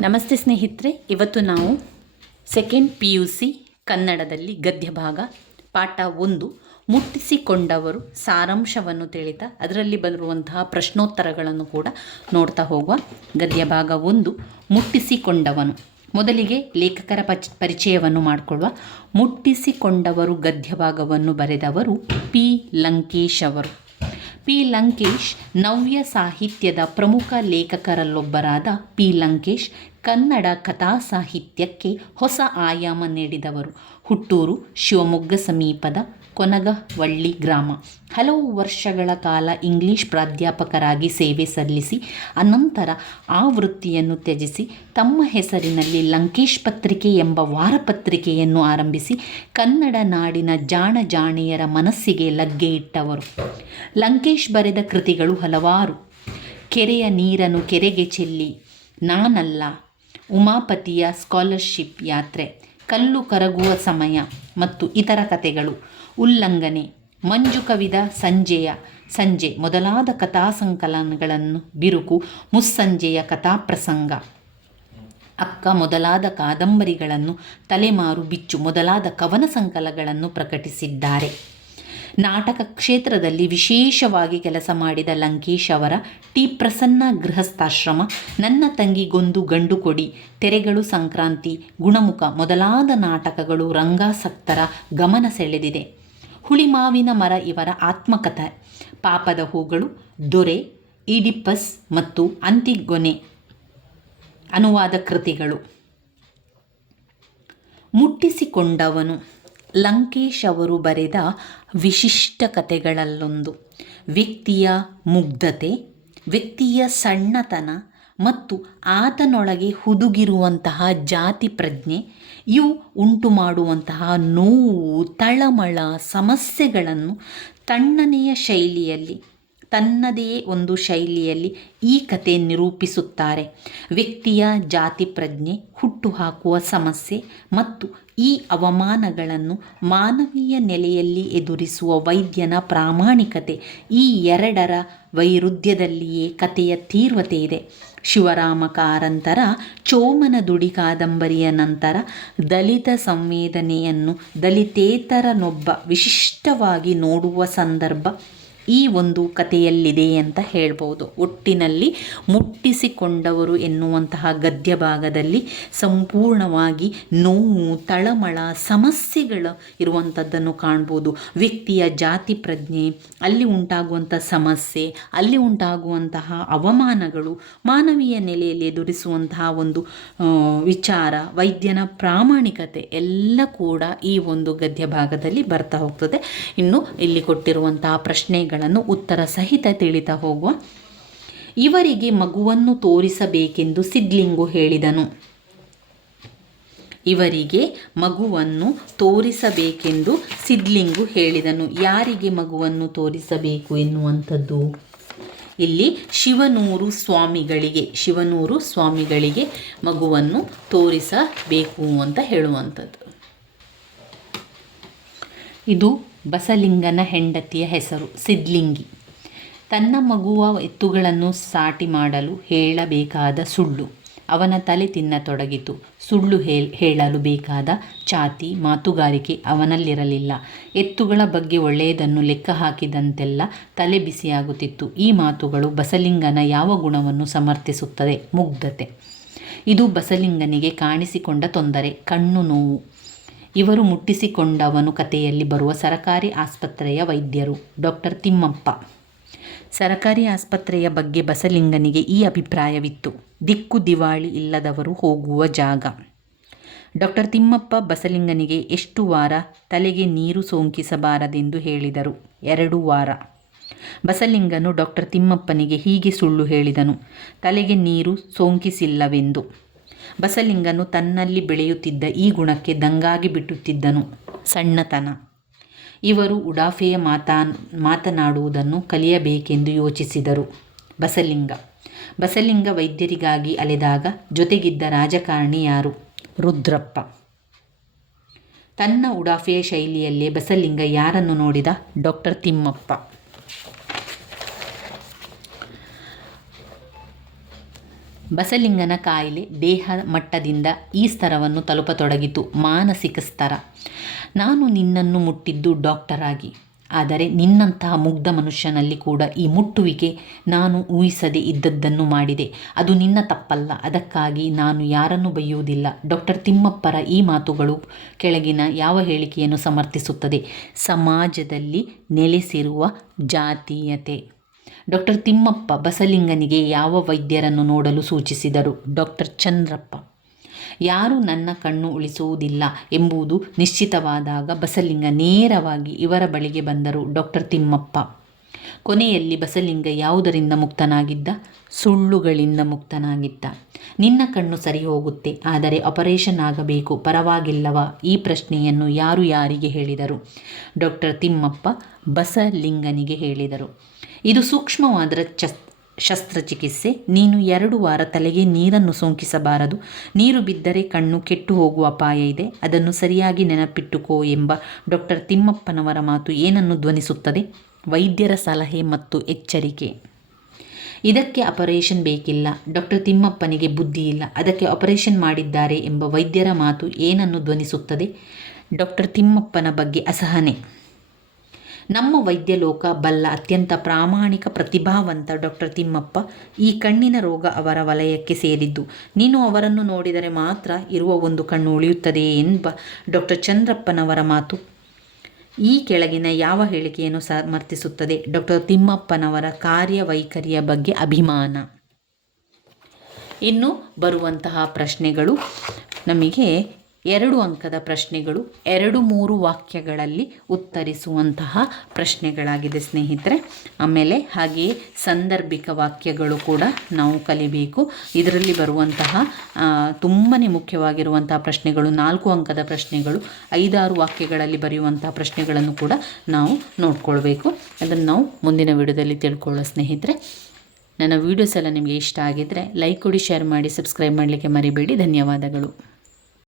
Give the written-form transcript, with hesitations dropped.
ನಮಸ್ತೆ ಸ್ನೇಹಿತರೆ, ಇವತ್ತು ನಾವು ಸೆಕೆಂಡ್ PUC ಕನ್ನಡದಲ್ಲಿ ಗದ್ಯ ಭಾಗ ಪಾಠ 1 ಮುಟ್ಟಿಸಿಕೊಂಡವರು ಸಾರಾಂಶವನ್ನು ತಿಳಿತಾ ಅದರಲ್ಲಿ ಬರುವಂತಹ ಪ್ರಶ್ನೋತ್ತರಗಳನ್ನು ಕೂಡ ನೋಡ್ತಾ ಹೋಗುವ. ಗದ್ಯ ಭಾಗ 1 ಮುಟ್ಟಿಸಿಕೊಂಡವನು. ಮೊದಲಿಗೆ ಲೇಖಕರ ಪರಿಚಯವನ್ನು ಮಾಡಿಕೊಳ್ಳುವ. ಮುಟ್ಟಿಸಿಕೊಂಡವರು ಗದ್ಯ ಭಾಗವನ್ನು ಬರೆದವರು P. ಲಂಕೇಶ್ ಅವರು. P. ಲಂಕೇಶ್ ನವ್ಯ ಸಾಹಿತ್ಯದ ಪ್ರಮುಖ ಲೇಖಕರಲ್ಲೊಬ್ಬರಾದ P. ಲಂಕೇಶ್ ಕನ್ನಡ ಕಥಾ ಸಾಹಿತ್ಯಕ್ಕೆ ಹೊಸ ಆಯಾಮ ನೀಡಿದವರು. ಹುಟ್ಟೂರು ಶಿವಮೊಗ್ಗ ಸಮೀಪದ ಕೊನಗವಳ್ಳಿ ಗ್ರಾಮ. ಹಲವು ವರ್ಷಗಳ ಕಾಲ ಇಂಗ್ಲಿಷ್ ಪ್ರಾಧ್ಯಾಪಕರಾಗಿ ಸೇವೆ ಸಲ್ಲಿಸಿ ಅನಂತರ ಆ ವೃತ್ತಿಯನ್ನು ತ್ಯಜಿಸಿ ತಮ್ಮ ಹೆಸರಿನಲ್ಲಿ ಲಂಕೇಶ್ ಪತ್ರಿಕೆ ಎಂಬ ವಾರಪತ್ರಿಕೆಯನ್ನು ಆರಂಭಿಸಿ ಕನ್ನಡ ನಾಡಿನ ಜಾಣ ಜಾಣೆಯರ ಮನಸ್ಸಿಗೆ ಲಗ್ಗೆ ಇಟ್ಟವರು. ಲಂಕೇಶ್ ಬರೆದ ಕೃತಿಗಳು ಹಲವಾರು. ಕೆರೆಯ ನೀರನ್ನು ಕೆರೆಗೆ ಚೆಲ್ಲಿ, ನಾನಲ್ಲ, ಉಮಾಪತಿಯ ಸ್ಕಾಲರ್ಶಿಪ್ ಯಾತ್ರೆ, ಕಲ್ಲು ಕರಗುವ ಸಮಯ ಮತ್ತು ಇತರ ಕಥೆಗಳು, ಉಲ್ಲಂಘನೆ, ಮಂಜು ಕವಿದ ಸಂಜೆ ಮೊದಲಾದ ಕಥಾ ಸಂಕಲನಗಳನ್ನು, ಬಿರುಕು, ಮುಸ್ಸಂಜೆಯ ಕಥಾಪ್ರಸಂಗ, ಅಕ್ಕ ಮೊದಲಾದ ಕಾದಂಬರಿಗಳನ್ನು, ತಲೆಮಾರು, ಬಿಚ್ಚು ಮೊದಲಾದ ಕವನ ಸಂಕಲನಗಳನ್ನು ಪ್ರಕಟಿಸಿದ್ದಾರೆ. ನಾಟಕ ಕ್ಷೇತ್ರದಲ್ಲಿ ವಿಶೇಷವಾಗಿ ಕೆಲಸ ಮಾಡಿದ ಲಂಕೇಶ್ ಅವರ ಟಿ. ಪ್ರಸನ್ನ ಗೃಹಸ್ಥಾಶ್ರಮ, ನನ್ನ ತಂಗಿಗೊಂದು ಗಂಡು ಕೊಡಿ, ತೆರೆಗಳು ಸಂಕ್ರಾಂತಿ, ಗುಣಮುಖ ಮೊದಲಾದ ನಾಟಕಗಳು ರಂಗಾಸಕ್ತರ ಗಮನ ಸೆಳೆದಿದೆ. ಹುಳಿಮಾವಿನ ಮರ ಇವರ ಆತ್ಮಕಥೆ, ಪಾಪದ ಹೂಗಳು, ದೊರೆ, ಈಡಿಪಸ್ ಮತ್ತು ಅಂತಿಗೊನೆ ಅನುವಾದ ಕೃತಿಗಳು. ಮುಟ್ಟಿಸಿಕೊಂಡವನು ಲಂಕೇಶ್ ಅವರು ಬರೆದ ವಿಶಿಷ್ಟ ಕಥೆಗಳಲ್ಲೊಂದು. ವ್ಯಕ್ತಿಯ ಮುಗ್ಧತೆ, ವ್ಯಕ್ತಿಯ ಸಣ್ಣತನ ಮತ್ತು ಆತನೊಳಗೆ ಹುದುಗಿರುವಂತಹ ಜಾತಿ ಪ್ರಜ್ಞೆ ಇವು ಉಂಟು ಮಾಡುವಂತಹ ನೋವು, ತಳಮಳ, ಸಮಸ್ಯೆಗಳನ್ನು ತನ್ನದೇ ಒಂದು ಶೈಲಿಯಲ್ಲಿ ಈ ಕತೆ ನಿರೂಪಿಸುತ್ತಾರೆ. ವ್ಯಕ್ತಿಯ ಜಾತಿ ಪ್ರಜ್ಞೆ, ಹುಟ್ಟುಹಾಕುವ ಸಮಸ್ಯೆ ಮತ್ತು ಈ ಅವಮಾನಗಳನ್ನು ಮಾನವೀಯ ನೆಲೆಯಲ್ಲಿ ಎದುರಿಸುವ ವೈದ್ಯನ ಪ್ರಾಮಾಣಿಕತೆ, ಈ ಎರಡರ ವೈರುಧ್ಯದಲ್ಲಿಯೇ ಕಥೆಯ ತೀವ್ರತೆ ಇದೆ. ಶಿವರಾಮ ಕಾರಂತರ ಚೋಮನ ದುಡಿ ಕಾದಂಬರಿಯ ನಂತರ ದಲಿತ ಸಂವೇದನೆಯನ್ನು ದಲಿತೇತರನೊಬ್ಬ ವಿಶಿಷ್ಟವಾಗಿ ನೋಡುವ ಸಂದರ್ಭ ಈ ಒಂದು ಕಥೆಯಲ್ಲಿದೆ ಅಂತ ಹೇಳ್ಬೋದು. ಒಟ್ಟಿನಲ್ಲಿ ಮುಟ್ಟಿಸಿಕೊಂಡವರು ಎನ್ನುವಂತಹ ಗದ್ಯ ಭಾಗದಲ್ಲಿ ಸಂಪೂರ್ಣವಾಗಿ ನೋವು, ತಳಮಳ, ಸಮಸ್ಯೆಗಳು ಇರುವಂಥದ್ದನ್ನು ಕಾಣ್ಬೋದು. ವ್ಯಕ್ತಿಯ ಜಾತಿ ಪ್ರಜ್ಞೆ, ಅಲ್ಲಿ ಉಂಟಾಗುವಂಥ ಸಮಸ್ಯೆ, ಅಲ್ಲಿ ಉಂಟಾಗುವಂತಹ ಅವಮಾನಗಳು, ಮಾನವೀಯ ನೆಲೆಯಲ್ಲಿ ಎದುರಿಸುವಂತಹ ಒಂದು ವಿಚಾರ, ವೈದ್ಯನ ಪ್ರಾಮಾಣಿಕತೆ ಎಲ್ಲ ಕೂಡ ಈ ಒಂದು ಗದ್ಯ ಭಾಗದಲ್ಲಿ ಬರ್ತಾ ಹೋಗ್ತದೆ. ಇನ್ನು ಇಲ್ಲಿ ಕೊಟ್ಟಿರುವಂತಹ ಪ್ರಶ್ನೆಗಳನ್ನು ಉತ್ತರ ಸಹಿತ ತಿಳಿತಾ ಹೋಗುವ. ಇವರಿಗೆ ಮಗುವನ್ನು ತೋರಿಸಬೇಕೆಂದು ಸಿದ್ಲಿಂಗು ಹೇಳಿದನು. ಇವರಿಗೆ ಮಗುವನ್ನು ತೋರಿಸಬೇಕೆಂದು ಸಿದ್ಲಿಂಗು ಹೇಳಿದನು. ಯಾರಿಗೆ ಮಗುವನ್ನು ತೋರಿಸಬೇಕು ಎನ್ನುವಂಥದ್ದು? ಇಲ್ಲಿ ಶಿವನೂರು ಸ್ವಾಮಿಗಳಿಗೆ ಮಗುವನ್ನು ತೋರಿಸಬೇಕು ಅಂತ ಹೇಳುವಂಥದ್ದು. ಇದು ಬಸಲಿಂಗನ ಹೆಂಡತಿಯ ಹೆಸರು ಸಿದ್ಲಿಂಗಿ. ತನ್ನ ಮಗುವ ಎತ್ತುಗಳನ್ನು ಸಾಟಿ ಮಾಡಲು ಹೇಳಬೇಕಾದ ಸುಳ್ಳು ಅವನ ತಲೆ ತಿನ್ನತೊಡಗಿತು. ಸುಳ್ಳು ಹೇಳಲು ಬೇಕಾದ ಚಾತಿ, ಮಾತುಗಾರಿಕೆ ಅವನಲ್ಲಿರಲಿಲ್ಲ. ಎತ್ತುಗಳ ಬಗ್ಗೆ ಒಳ್ಳೆಯದನ್ನು ಲೆಕ್ಕ ಹಾಕಿದಂತೆಲ್ಲ ತಲೆ ಬಿಸಿಯಾಗುತ್ತಿತ್ತು. ಈ ಮಾತುಗಳು ಬಸಲಿಂಗನ ಯಾವ ಗುಣವನ್ನು ಸಮರ್ಥಿಸುತ್ತದೆ? ಮುಗ್ಧತೆ. ಇದು ಬಸಲಿಂಗನಿಗೆ ಕಾಣಿಸಿಕೊಂಡ ತೊಂದರೆ, ಕಣ್ಣು ನೋವು. ಇವರು ಮುಟ್ಟಿಸಿಕೊಂಡವನು ಕಥೆಯಲ್ಲಿ ಬರುವ ಸರಕಾರಿ ಆಸ್ಪತ್ರೆಯ ವೈದ್ಯರು ಡಾಕ್ಟರ್ ತಿಮ್ಮಪ್ಪ. ಸರಕಾರಿ ಆಸ್ಪತ್ರೆಯ ಬಗ್ಗೆ ಬಸಲಿಂಗನಿಗೆ ಈ ಅಭಿಪ್ರಾಯವಿತ್ತು: ದಿಕ್ಕು ದಿವಾಳಿ ಇಲ್ಲದವರು ಹೋಗುವ ಜಾಗ. ಡಾಕ್ಟರ್ ತಿಮ್ಮಪ್ಪ ಬಸಲಿಂಗನಿಗೆ ಎಷ್ಟು ವಾರ ತಲೆಗೆ ನೀರು ಸೋಂಕಿಸಬಾರದೆಂದು ಹೇಳಿದರು? 2 ವಾರ. ಬಸಲಿಂಗನು ಡಾಕ್ಟರ್ ತಿಮ್ಮಪ್ಪನಿಗೆ ಹೀಗೆ ಸುಳ್ಳು ಹೇಳಿದನು: ತಲೆಗೆ ನೀರು ಸೋಂಕಿಸಿಲ್ಲವೆಂದು. ಬಸಲಿಂಗನು ತನ್ನಲ್ಲಿ ಬೆಳೆಯುತ್ತಿದ್ದ ಈ ಗುಣಕ್ಕೆ ದಂಗಾಗಿ ಬಿಟ್ಟುತ್ತಿದ್ದನು: ಸಣ್ಣತನ. ಇವರು ಉಡಾಫೆಯ ಮಾತನಾಡುವುದನ್ನು ಕಲಿಯಬೇಕೆಂದು ಯೋಚಿಸಿದರು. ಬಸಲಿಂಗ ವೈದ್ಯರಿಗಾಗಿ ಅಲೆದಾಗ ಜೊತೆಗಿದ್ದ ರಾಜಕಾರಣಿ ಯಾರು? ರುದ್ರಪ್ಪ. ತನ್ನ ಉಡಾಫೆಯ ಶೈಲಿಯಲ್ಲೇ ಬಸಲಿಂಗ ಯಾರನ್ನು ನೋಡಿದ? ಡಾಕ್ಟರ್ ತಿಮ್ಮಪ್ಪ. ಬಸಲಿಂಗನ ಕಾಯಿಲೆ ದೇಹ ಮಟ್ಟದಿಂದ ಈ ಸ್ತರವನ್ನು ತಲುಪತೊಡಗಿತು, ಮಾನಸಿಕ ಸ್ತರ. ನಾನು ನಿನ್ನನ್ನು ಮುಟ್ಟಿದ್ದು ಡಾಕ್ಟರ್ ಆಗಿ, ಆದರೆ ನಿನ್ನಂತಹ ಮುಗ್ಧ ಮನುಷ್ಯನಲ್ಲಿ ಕೂಡ ಈ ಮುಟ್ಟುವಿಕೆ ನಾನು ಊಹಿಸದೇ ಇದ್ದದ್ದನ್ನು ಮಾಡಿದೆ. ಅದು ನಿನ್ನ ತಪ್ಪಲ್ಲ, ಅದಕ್ಕಾಗಿ ನಾನು ಯಾರನ್ನು ಬೈಯುವುದಿಲ್ಲ. ಡಾಕ್ಟರ್ ತಿಮ್ಮಪ್ಪರ ಈ ಮಾತುಗಳು ಕೆಳಗಿನ ಯಾವ ಹೇಳಿಕೆಯನ್ನು ಸಮರ್ಥಿಸುತ್ತದೆ? ಸಮಾಜದಲ್ಲಿ ನೆಲೆಸಿರುವ ಜಾತೀಯತೆ. ಡಾಕ್ಟರ್ ತಿಮ್ಮಪ್ಪ ಬಸಲಿಂಗನಿಗೆ ಯಾವ ವೈದ್ಯರನ್ನು ನೋಡಲು ಸೂಚಿಸಿದರು? ಡಾಕ್ಟರ್ ಚಂದ್ರಪ್ಪ. ಯಾರೂ ನನ್ನ ಕಣ್ಣು ಉಳಿಸುವುದಿಲ್ಲ ಎಂಬುದು ನಿಶ್ಚಿತವಾದಾಗ ಬಸಲಿಂಗ ನೇರವಾಗಿ ಇವರ ಬಳಿಗೆ ಬಂದರು. ಡಾಕ್ಟರ್ ತಿಮ್ಮಪ್ಪ. ಕೊನೆಯಲ್ಲಿ ಬಸಲಿಂಗ ಯಾವುದರಿಂದ ಮುಕ್ತನಾಗಿದ್ದ? ಸುಳ್ಳುಗಳಿಂದ ಮುಕ್ತನಾಗಿದ್ದ. ನಿನ್ನ ಕಣ್ಣು ಸರಿ ಹೋಗುತ್ತೆ, ಆದರೆ ಆಪರೇಷನ್ ಆಗಬೇಕು, ಪರವಾಗಿಲ್ಲವಾ? ಈ ಪ್ರಶ್ನೆಯನ್ನು ಯಾರು ಯಾರಿಗೆ ಹೇಳಿದರು? ಡಾಕ್ಟರ್ ತಿಮ್ಮಪ್ಪ ಬಸಲಿಂಗನಿಗೆ ಹೇಳಿದರು. ಇದು ಸೂಕ್ಷ್ಮವಾದ ಶಸ್ತ್ರಚಿಕಿತ್ಸೆ. ನೀನು 2 ವಾರ ತಲೆಗೆ ನೀರನ್ನು ಸೋಂಕಿಸಬಾರದು. ನೀರು ಬಿದ್ದರೆ ಕಣ್ಣು ಕೆಟ್ಟು ಹೋಗುವ ಅಪಾಯ ಇದೆ. ಅದನ್ನು ಸರಿಯಾಗಿ ನೆನಪಿಟ್ಟುಕೋ ಎಂಬ ಡಾಕ್ಟರ್ ತಿಮ್ಮಪ್ಪನವರ ಮಾತು ಏನನ್ನು ಧ್ವನಿಸುತ್ತದೆ? ವೈದ್ಯರ ಸಲಹೆ ಮತ್ತು ಎಚ್ಚರಿಕೆ. ಇದಕ್ಕೆ ಆಪರೇಷನ್ ಬೇಕಿಲ್ಲ. ಡಾಕ್ಟರ್ ತಿಮ್ಮಪ್ಪನಿಗೆ ಬುದ್ಧಿ ಇಲ್ಲ, ಅದಕ್ಕೆ ಆಪರೇಷನ್ ಮಾಡಿದ್ದಾರೆ ಎಂಬ ವೈದ್ಯರ ಮಾತು ಏನನ್ನು ಧ್ವನಿಸುತ್ತದೆ? ಡಾಕ್ಟರ್ ತಿಮ್ಮಪ್ಪನ ಬಗ್ಗೆ ಅಸಹನೆ. ನಮ್ಮ ವೈದ್ಯ ಲೋಕ ಬಲ್ಲ ಅತ್ಯಂತ ಪ್ರಾಮಾಣಿಕ ಪ್ರತಿಭಾವಂತ ಡಾಕ್ಟರ್ ತಿಮ್ಮಪ್ಪ ಈ ಕಣ್ಣಿನ ರೋಗ ಅವರ ವಲಯಕ್ಕೆ ಸೇರಿದ್ದು. ನೀನು ಅವರನ್ನು ನೋಡಿದರೆ ಮಾತ್ರ ಇರುವ ಒಂದು ಕಣ್ಣು ಉಳಿಯುತ್ತದೆ ಎಂಬ ಡಾಕ್ಟರ್ ಚಂದ್ರಪ್ಪನವರ ಮಾತು ಈ ಕೆಳಗಿನ ಯಾವ ಹೇಳಿಕೆಯನ್ನು ಸಮರ್ಥಿಸುತ್ತದೆ? ಡಾಕ್ಟರ್ ತಿಮ್ಮಪ್ಪನವರ ಕಾರ್ಯವೈಖರಿಯ ಬಗ್ಗೆ ಅಭಿಮಾನ. ಇನ್ನು ಬರುವಂತಹ ಪ್ರಶ್ನೆಗಳು ನಮಗೆ 2 ಅಂಕದ ಪ್ರಶ್ನೆಗಳು, 2-3 ವಾಕ್ಯಗಳಲ್ಲಿ ಉತ್ತರಿಸುವಂತಹ ಪ್ರಶ್ನೆಗಳಾಗಿದೆ ಸ್ನೇಹಿತರೆ. ಆಮೇಲೆ ಹಾಗೆಯೇ ಸಾಂದರ್ಭಿಕ ವಾಕ್ಯಗಳು ಕೂಡ ನಾವು ಕಲಿಬೇಕು. ಇದರಲ್ಲಿ ಬರುವಂತಹ ತುಂಬಾ ಮುಖ್ಯವಾಗಿರುವಂತಹ ಪ್ರಶ್ನೆಗಳು 4 ಅಂಕದ ಪ್ರಶ್ನೆಗಳು, 5-6 ವಾಕ್ಯಗಳಲ್ಲಿ ಬರೆಯುವಂತಹ ಪ್ರಶ್ನೆಗಳನ್ನು ಕೂಡ ನಾವು ನೋಡ್ಕೊಳ್ಬೇಕು. ಅದನ್ನು ನಾವು ಮುಂದಿನ ವಿಡಿಯೋದಲ್ಲಿ ತಿಳ್ಕೊಳ್ಳೋ ಸ್ನೇಹಿತರೆ. ನನ್ನ ವೀಡಿಯೋಸ್ ಎಲ್ಲ ನಿಮಗೆ ಇಷ್ಟ ಆಗಿದ್ದರೆ ಲೈಕ್ ಕೊಡಿ, ಶೇರ್ ಮಾಡಿ, ಸಬ್ಸ್ಕ್ರೈಬ್ ಮಾಡಲಿಕ್ಕೆ ಮರಿಬೇಡಿ. ಧನ್ಯವಾದಗಳು.